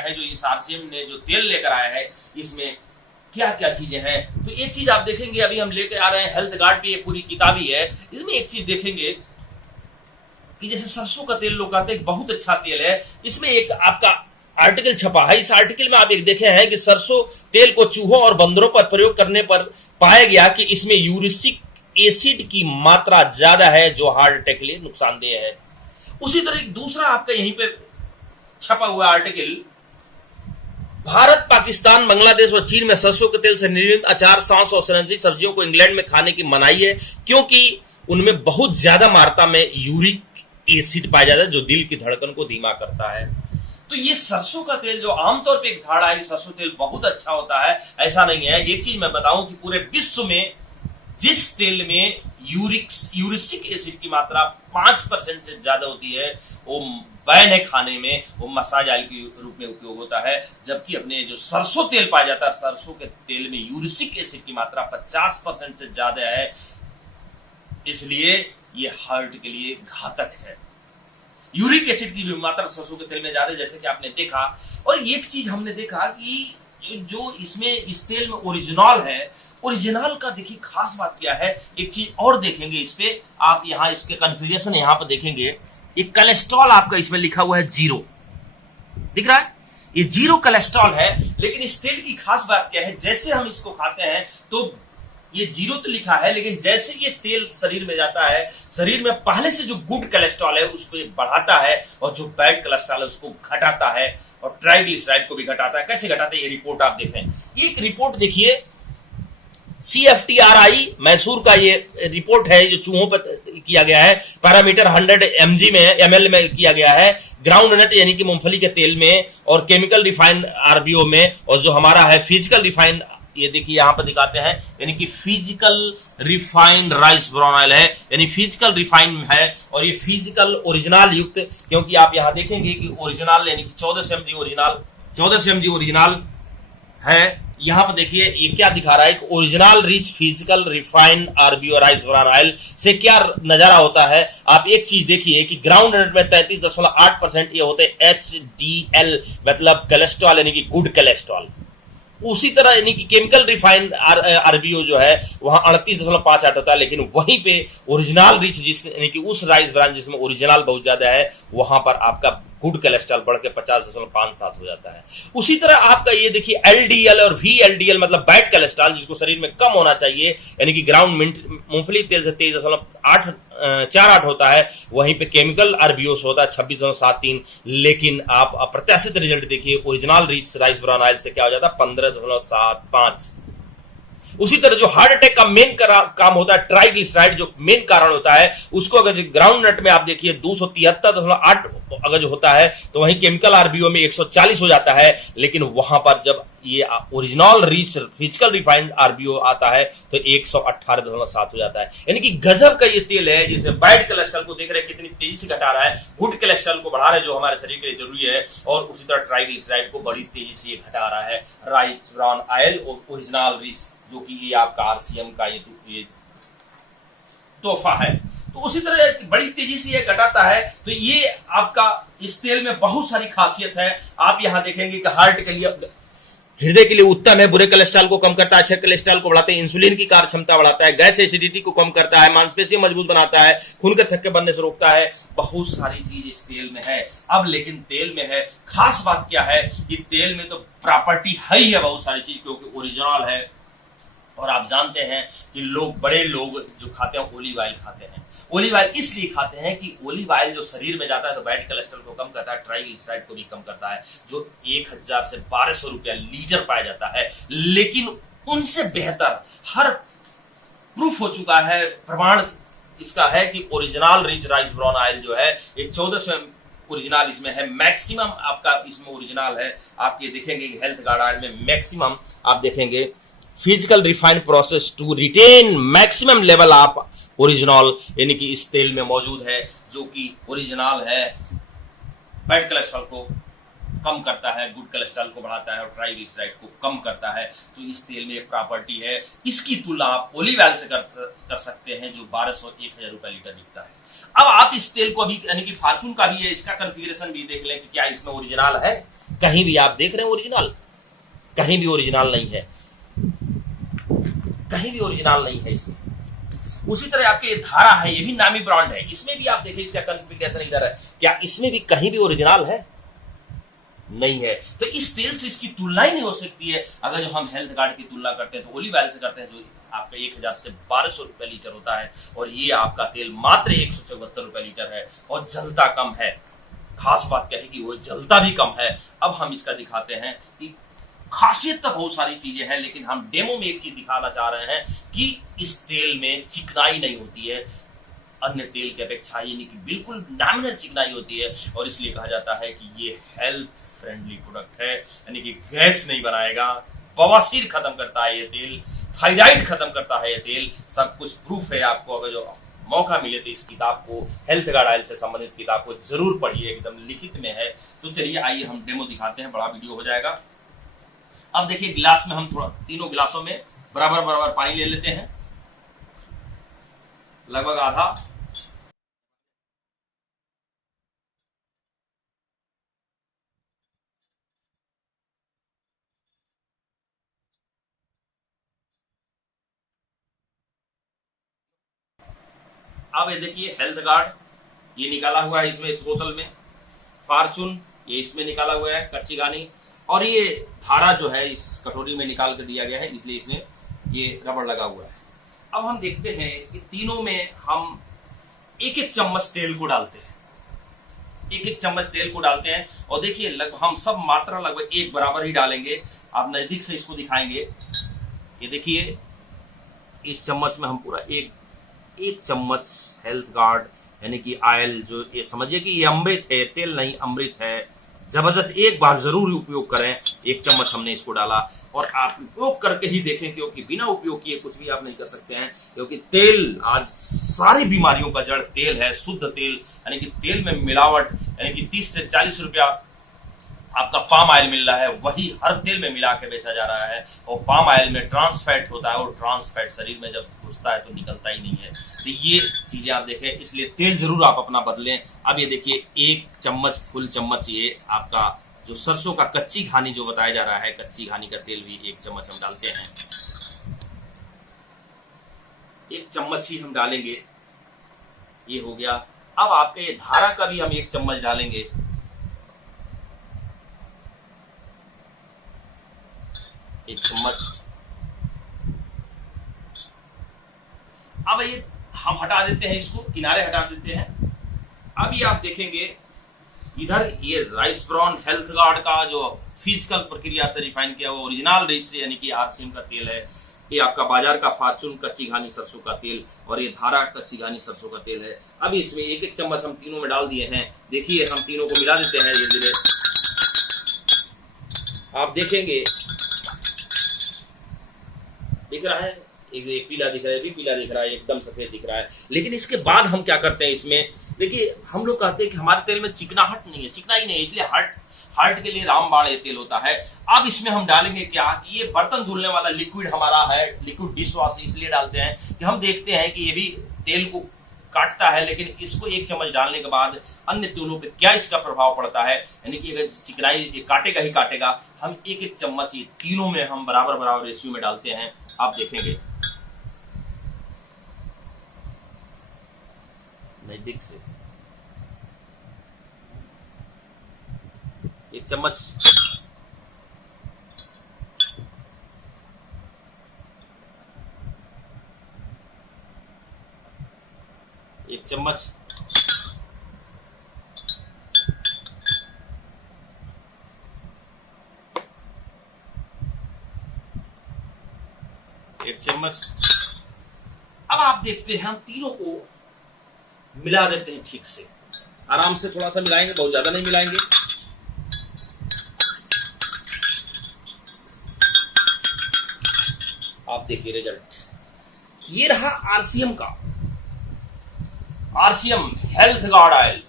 है जो इस आरसीएम ने जो तेल लेकर आया है इसमें क्या क्या चीजें हैं। तो एक चीज आप देखेंगे, अभी हम लेके आ रहे हैं हेल्थ गार्ड पे, ये पूरी किताब ही है। इसमें एक चीज देखेंगे कि जैसे सरसों का तेल लोग कहते हैं बहुत अच्छा तेल है, इसमें एक आपका आर्टिकल छपा है। इस आर्टिकल में आप एक देखे हैं कि सरसों तेल को चूहों और बंदरों पर प्रयोग करने पर पाया गया कि इसमें यूरिक एसिड की मात्रा ज्यादा है जो हार्ट अटैक के लिए नुकसानदेह है। उसी तरह एक दूसरा आपका यहीं पे छपा हुआ आर्टिकल, भारत, पाकिस्तान, बांग्लादेश व चीन में सरसों के तेल से निर्मित अचार, सॉस और संरक्षित सब्जियों को इंग्लैंड में खाने की मनाही है क्योंकि उनमें बहुत ज्यादा मात्रा में यूरिक एसिड पाया जाता है जो दिल की धड़कन को धीमा करता है। तो ये सरसों का तेल जो आमतौर पे एक धारणा है कि सरसों तेल बहुत अच्छा होता है, ऐसा नहीं है। एक चीज मैं बताऊं कि पूरे विश्व में जिस तेल में यूरिक एसिड की मात्रा 5% से ज्यादा होती है वो बैन है खाने में, वो मसाज ऑयल के रूप में उपयोग होता है। जबकि अपने जो सरसों तेल पाया जाता है, सरसों के तेल में यूरिक एसिड की मात्रा 50% से ज्यादा है, इसलिए ये हार्ट के लिए घातक है। यूरिक एसिड की भी मात्रा सरसों के तेल में ज्यादा, जैसे कि आपने देखा। और एक चीज हमने देखा कि जो इसमें इस तेल में ओरिजिनल है, ओरिजिनल का देखिए खास बात क्या है। एक चीज और देखेंगे इस पे, आप यहाँ इसके कॉन्फ़िगरेशन यहाँ पर देखेंगे, एक कोलेस्ट्रॉल आपका इसमें लिखा हुआ है 0, दिख रहा है, ये 0 कोलेस्ट्रॉल है। लेकिन इस तेल की खास बात क्या है, जैसे हम इसको खाते हैं तो ये 0 तो लिखा है, लेकिन जैसे ये तेल शरीर में जाता है, शरीर में पहले से जो गुड कोलेस्ट्रॉल है उसको ये बढ़ाता है और जो बैड कोलेस्ट्रॉल है उसको घटाता है, और ट्राइग्लिसराइड को भी घटाता है। कैसे घटाता है ये रिपोर्ट आप देखें। एक रिपोर्ट देखिए, CFTRI मैसूर का ये रिपोर्ट है जो चूहों पर किया गया है, पैरामीटर 100 ml में किया गया है, ग्राउंड नट यानी कि मूंगफली के तेल में, और केमिकल रिफाइंड RBO में, और जो हमारा है फिजिकल रिफाइंड, ये देखिए यहां पर दिखाते हैं, यानी कि physical refined rice brown oil है, यानी फिजिकल रिफाइंड है, और ये फिजिकल ओरिजिनल युक्त, क्योंकि आप यहां देखेंगे कि ओरिजिनल यानी कि 1400 mg ओरिजिनल है। यहां पर देखिए ये क्या दिखा रहा है, original rich physical refined RBO rice brown oil से क्या नजारा होता है। आप एक चीज देखिए कि ग्राउंड नट में 33.8% ये होते हैं HDL, मतलब कोलेस्ट्रॉल यानी कि गुड कोलेस्ट्रॉल। उसी तरह यानी कि केमिकल रिफाइंड RBO जो है वहां 38.58 होता है, लेकिन वहीं पे ओरिजिनल रिच जिस यानी कि उस राइस ब्रांड जिसमें ओरिजिनल बहुत ज्यादा है, वहां पर आपका गुड कोलेस्ट्रॉल बढ़ के 50.57 हो जाता है। उसी तरह आपका ये देखिए LDL और VLDL मतलब बैड कोलेस्ट्रॉल जिसको शरीर में कम होना चाहिए, यानी कि ग्राउंड मूंगफली तेल से 23.48 होता है, वहीं पे केमिकल RBO से होता है 26.73, लेकिन आप अप्रत्याशित रिजल्ट देखिए, original rich rice brown oil से क्या हो जाता है 15.75। उसी तरह जो हार्ट अटैक का मेन काम होता है ट्राइग्लिसराइड, जो मेन कारण होता है, उसको अगर ग्राउंड नट में आप देखिए 273.8 अगर जो होता है, तो वहीं केमिकल RBO में 140 हो जाता है, लेकिन वहां पर जब ये original rich physical refined RBO आता है तो 118.7 हो जाता है। यानी कि गजब का ये तेल है जिसमें बैड कोलेस्ट्रॉल को देख रहे हैं कितनी तेजी से घटा रहा है, गुड कोलेस्ट्रॉल को बढ़ा रहा है जो हमारे शरीर के लिए जरूरी है, और उसी तरह ट्राइग्लिसराइड को बड़ी तेजी से घटा रहा है राइस ब्राउन ऑयल और ओरिजिनल रिच, जो कि ये आपका RCM का ये तोहफा है। तो उसी तरह बड़ी तेजी से ये घटाता है। तो ये आपका इस तेल में बहुत सारी खासियत है। आप यहां देखेंगे कि हार्ट के लिए, हृदय के लिए उत्तम है, बुरे कोलेस्ट्रॉल को कम करता है, अच्छे कोलेस्ट्रॉल को बढ़ाता है, इंसुलिन की कार्य क्षमता बढ़ाता है, गैस एसिडिटी को कम करता है, मांसपेशियां मजबूत बनाता है, खून के थक्के बनने से रोकता है। बहुत सारी चीज इस तेल में है। अब लेकिन तेल में है खास बात क्या है कि तेल में तो प्रॉपर्टी है ही है बहुत सारी चीज, क्योंकि ओरिजिनल है। और आप जानते हैं कि बड़े लोग जो खाते हैं ओलिव ऑयल खाते हैं। ओलिव ऑयल इसलिए खाते हैं कि ओलिव ऑयल जो शरीर में जाता है तो बैड कोलेस्ट्रॉल को कम करता है, ट्राइग्लिसराइड को भी कम करता है, जो 1000 से 1200 रुपया लीटर पाया जाता है। लेकिन उनसे बेहतर हर प्रूफ हो चुका है, प्रमाण इसका है कि original rich rice brown oil जो है 1400 ओरिजिनल इसमें है, मैक्सिमम आपका इसमें ओरिजिनल है। आप ये देखेंगे कि हेल्थ गार्ड ऑयल में मैक्सिमम आप देखेंगे physical refined process to retain maximum level of original, यानी कि इस तेल में मौजूद है, जो कि ओरिजिनल है, बैड कोलेस्ट्रॉल को कम करता है, गुड कोलेस्ट्रॉल को बढ़ाता है और ट्राइग्लिसराइड को कम करता है। तो इस तेल में एक प्रॉपर्टी है। इसकी तुलना आप ओलिव ऑयल से कर सकते हैं जो 1200-1000 रुपए लीटर बिकता है। अब आप इस तेल को अभी यानी कि फॉर्चून का भी है, इसका कॉन्फ़िगरेशन भी देख लें कि क्या इसमें ओरिजिनल है। कहीं भी आप देख रहे हैं ओरिजिनल, कहीं भी ओरिजिनल नहीं है, कहीं भी ओरिजिनल नहीं है इसमें। उसी तरह आपके धारा है, ये भी नामी ब्रांड है, इसमें भी आप देखिए इसका कॉन्फ़िगरेशन इधर है, क्या इसमें भी कहीं भी ओरिजिनल है? नहीं है। तो इस तेल से इसकी तुलना ही नहीं हो सकती है। अगर जो हम हेल्थ गार्ड की तुलना करते हैं तो ओलिव ऑयल से करते हैं, जो आपका 1000 से 1200 रुपए लीटर होता है, और ये आपका तेल मात्र 174 रुपए लीटर है और जलता कम है। खास बात क्या है कि वो जलता भी कम है। अब हम इसका दिखाते हैं कि खासियत तो बहुत सारी चीजें हैं, लेकिन हम डेमो में एक चीज दिखाना चाह रहे हैं कि इस तेल में चिकनाई नहीं होती है अन्य तेल की अपेक्षा, यानी कि बिल्कुल नॉमिनल चिकनाई होती है। और इसलिए कहा जाता है कि ये हेल्थ फ्रेंडली प्रोडक्ट है, यानी कि गैस नहीं बनाएगा, बवासीर खत्म करता है ये तेल, थायराइड खत्म करता है ये तेल। सब कुछ प्रूफ है। आपको अगर जो मौका मिले तो इस किताब को, हेल्थ गार्ड ऑयल से संबंधित किताब को जरूर पढ़िए, एकदम लिखित में है। तो चलिए आइए हम डेमो दिखाते हैं, बड़ा वीडियो हो जाएगा। अब देखिए गिलास में हम थोड़ा तीनों गिलासों में बराबर बराबर पानी ले लेते हैं, लगभग आधा। अब ये देखिए हेल्थ गार्ड ये निकाला हुआ है इसमें, इस बोतल में फॉर्चून ये इसमें निकाला हुआ है, कच्ची घानी, और ये धारा जो है इस कटोरी में निकाल कर दिया गया है, इसलिए इसमें ये रबड़ लगा हुआ है। अब हम देखते हैं कि तीनों में हम एक एक चम्मच तेल को डालते हैं, एक एक चम्मच तेल को डालते हैं। और देखिए लगभग हम सब मात्रा लगभग एक बराबर ही डालेंगे। आप नजदीक से इसको दिखाएंगे, ये देखिए इस चम्मच में हम पूरा एक चम्मच हेल्थ गार्ड यानी कि ऑयल, जो ये समझिए कि ये अमृत है, तेल नहीं अमृत है, जबरदस्त। एक बार जरूर उपयोग करें। एक चम्मच हमने इसको डाला, और आप उपयोग करके ही देखें, क्योंकि बिना उपयोग किए कुछ भी आप नहीं कर सकते हैं। क्योंकि तेल आज सारी बीमारियों का जड़ तेल है, शुद्ध तेल, यानी कि तेल में मिलावट, यानी कि 30 से 40 रुपया आपका पाम ऑयल मिल रहा है, वही हर तेल में मिला के बेचा जा रहा है। और पाम ऑयल में ट्रांस फैट होता है, और ट्रांस फैट शरीर में जब घुसता है तो निकलता ही नहीं है। तो ये चीजें आप देखें, इसलिए तेल जरूर आप अपना बदलें। अब ये देखिए एक चम्मच, फुल चम्मच ये आपका जो सरसों का कच्ची घानी जो बताया जा रहा है, कच्ची घानी का तेल भी 1 चम्मच हम डालते हैं। 1 चम्मच ही हम डालेंगे, ये हो गया। अब आपके ये धारा का भी हम 1 चम्मच डालेंगे, 1 चम्मच। अब ये हम हटा देते हैं, इसको किनारे हटा देते हैं। अब ये आप देखेंगे इधर ये राइस ब्राउन हेल्थ गार्ड का जो फिजिकल प्रक्रिया से रिफाइन किया हुआ ओरिजिनल राइस से यानी कि आरसीएम का तेल है। ये आपका बाजार का फॉर्चून कच्ची घानी सरसों का तेल, और ये धारा कच्ची घानी सरसों का तेल है। अब इसमें 1 चम्मच हम तीनों में डाल दिए हैं। देखिए हम तीनों को मिला देते हैं धीरे धीरे। आप देखेंगे दिख रहा है, एक पीला दिख रहा है, भी पीला दिख रहा है, एकदम सफेद दिख रहा है। लेकिन इसके बाद हम क्या करते हैं इसमें, देखिए हम लोग कहते हैं कि हमारे तेल में चिकनाहट नहीं है, चिकनाई नहीं है, इसलिए हार्ट के लिए रामबाण ये तेल होता है। अब इसमें हम डालेंगे क्या, ये बर्तन धुलने वाला लिक्विड हमारा है, लिक्विड डिश वॉश, इसलिए डालते हैं कि हम देखते हैं कि ये भी तेल को काटता है। लेकिन इसको 1 चम्मच डालने के बाद अन्य तेलों पे क्या इसका प्रभाव पड़ता है, यानी कि अगर चिकनाई ये काटेगा ही काटेगा। हम 1 चम्मच ये तीनों में हम बराबर बराबर रेशियो में डालते हैं। आप देखेंगे नजदीक से 1 चम्मच, एक चम्मच, एक चम्मच। अब आप देखते हैं हम तीनों को मिला देते हैं ठीक से, आराम से थोड़ा सा मिलाएंगे, बहुत ज्यादा नहीं मिलाएंगे। आप देखिए रिजल्ट, ये रहा आरसीएम का, RCM health Guard oil.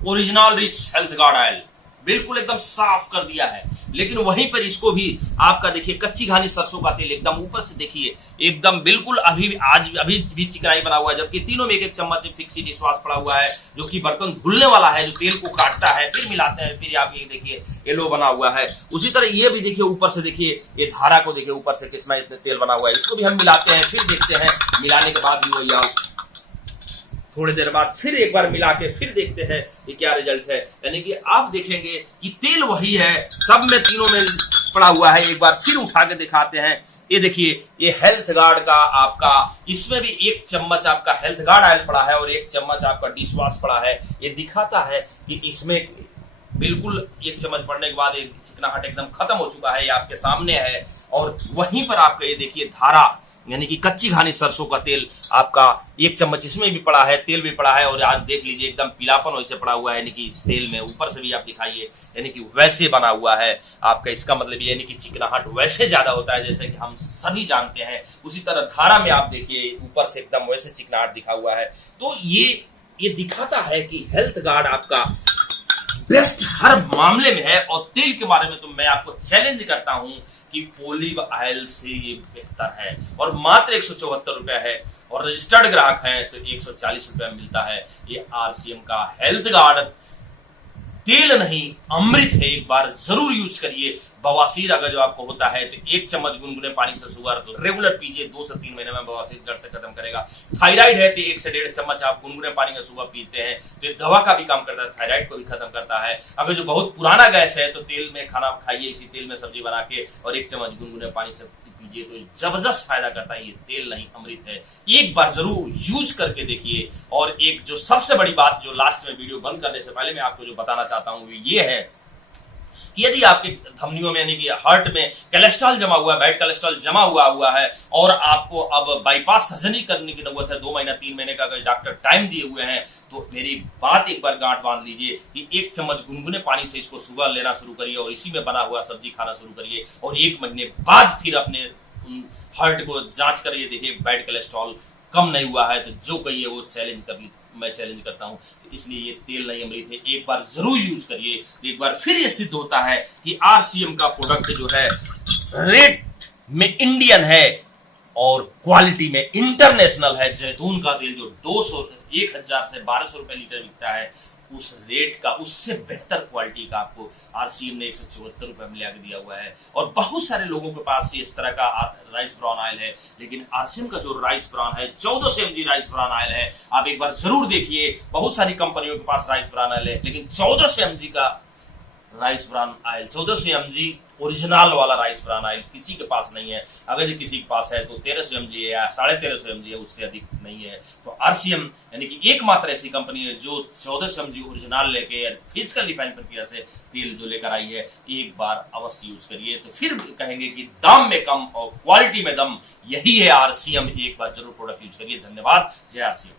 Original rich health Guard oil, बिल्कुल एकदम साफ कर दिया है। लेकिन वहीं पर इसको भी आपका देखिए कच्ची घानी सरसों का तेल एकदम ऊपर से देखिए एकदम बिल्कुल अभी भी चिकनाई बना हुआ है, जबकि तीनों में एक एक चम्मच फिक्सी डिशवाश पड़ा हुआ है जो कि बर्तन धुलने वाला है, जो तेल को काटता है फिर मिलाते हैं, फिर आप ये देखिए येलो बना हुआ है। उसी तरह ये भी देखिए ऊपर से देखिए ये धारा को देखिए ऊपर से कितना इतने तेल बना हुआ है, इसको भी हम मिलाते हैं, फिर देखते हैं मिलाने के बाद भी वही आओ थोड़ी देर बाद फिर एक बार मिला के फिर देखते हैं ये क्या रिजल्ट है। यानी कि आप देखेंगे कि तेल वही है, सब में तीनों में पड़ा हुआ है। एक बार फिर उठा के दिखाते हैं, ये देखिए ये हेल्थ गार्ड का आपका, इसमें भी एक चम्मच आपका हेल्थ गार्ड ऑयल पड़ा है और एक चम्मच आपका डिश वॉश पड़ा है। ये दिखाता है कि इसमें बिल्कुल एक चम्मच पड़ने के बाद एक चिकनाहट एकदम खत्म हो चुका है, ये आपके सामने है। और वहीं पर आपका ये देखिए धारा यानी कि कच्ची घानी सरसों का तेल आपका एक चम्मच इसमें भी पड़ा है, तेल भी पड़ा है। और आज देख लीजिए एकदम पीलापन वैसे पड़ा हुआ है, यानी कि इस तेल में ऊपर से भी आप दिखाइए यानी कि वैसे बना हुआ है आपका। इसका मतलब यानी कि चिकनाहट वैसे ज्यादा होता है जैसे कि हम सभी जानते हैं। उसी तरह धारा में आप देखिए ऊपर से एकदम वैसे चिकनाहट दिखा हुआ है। तो ये दिखाता है कि हेल्थ गार्ड आपका बेस्ट हर मामले में है। और तेल के बारे में तो मैं आपको चैलेंज करता हूं कि ओलिव ऑयल से ये बेहतर है, और मात्र 174 रुपया है, और रजिस्टर्ड ग्राहक है तो 140 रुपया मिलता है। ये आरसीएम का हेल्थ गार्ड तेल नहीं अमृत है, एक बार जरूर यूज करिए। बवासीर अगर जो आपको होता है तो एक चम्मच गुनगुने पानी से सुबह रेगुलर पीजिए, 2 से 3 महीने में बवासीर जड़ से खत्म करेगा। थायराइड है तो 1 से 1.5 चम्मच आप गुनगुने पानी में सुबह पीते हैं तो ये दवा का भी काम करता है, थायराइड को भी खत्म करता है। अगर जो बहुत पुराना गैस है तो तेल में खाना खाइए, इसी तेल में सब्जी बना के और 1 चम्मच गुनगुने पानी से पीजिए तो जबरदस्त फायदा करता है। ये तेल नहीं अमृत है, एक बार जरूर यूज करके देखिए। और एक जो सबसे बड़ी बात जो लास्ट में वीडियो बंद करने से पहले मैं आपको जो बताना चाहता हूं वो ये है कि यदि आपके धमनियों में यानी कि हार्ट में कोलेस्ट्रॉल जमा हुआ है, बैड कोलेस्ट्रॉल जमा हुआ है और आपको अब बाईपास सर्जरी करने की नौबत है, 2 महीना 3 महीने का अगर डॉक्टर टाइम दिए हुए हैं तो मेरी बात एक बार गांठ बांध लीजिए कि 1 चम्मच गुनगुने पानी से इसको सुबह लेना शुरू करिए और इसी में बना हुआ सब्जी खाना शुरू करिए। और 1 महीने बाद फिर अपने हार्ट को जांच करिए, देखिए बैड कोलेस्ट्रॉल कम नहीं हुआ है तो जो कहिए वो चैलेंज कर ली, मैं चैलेंज करता हूं। इसलिए ये तेल नहीं अमृत है, एक बार जरूर यूज करिए। एक बार फिर ये सिद्ध होता है कि आरसीएम का प्रोडक्ट जो है रेट में इंडियन है और क्वालिटी में इंटरनेशनल है। जैतून का तेल जो 1000 से 1200 रुपए लीटर बिकता है, उस रेट का उससे बेहतर क्वालिटी का आपको आरसीएम ने 174 रुपए में लिया दिया हुआ है। और बहुत सारे लोगों के पास इस तरह का राइस ब्राउन ऑयल है, लेकिन आरसीएम का जो राइस ब्राउन है 1400 mg राइस ब्राउन ऑयल है। आप एक बार जरूर देखिए, बहुत सारी कंपनियों के पास राइस ब्राउन ऑयल है, लेकिन 1400 mg का rice brown oil, 1400 mg original वाला राइस ब्राउन ऑयल किसी के पास नहीं है। अगर ये किसी के पास है तो 1300 mg है या 1350 mg है, उससे अधिक नहीं है। तो आरसीएम यानी कि एकमात्र ऐसी कंपनी है जो 1400 mg ओरिजिनल लेके फिजिकल रिफाइन प्रक्रिया से तेल जो लेकर आई है। एक बार अवश्य यूज करिए तो फिर कहेंगे कि दाम में कम और क्वालिटी में दम, यही है आरसीएम। एक बार जरूर प्रोडक्ट यूज करिए। धन्यवाद। जय आरसीएम।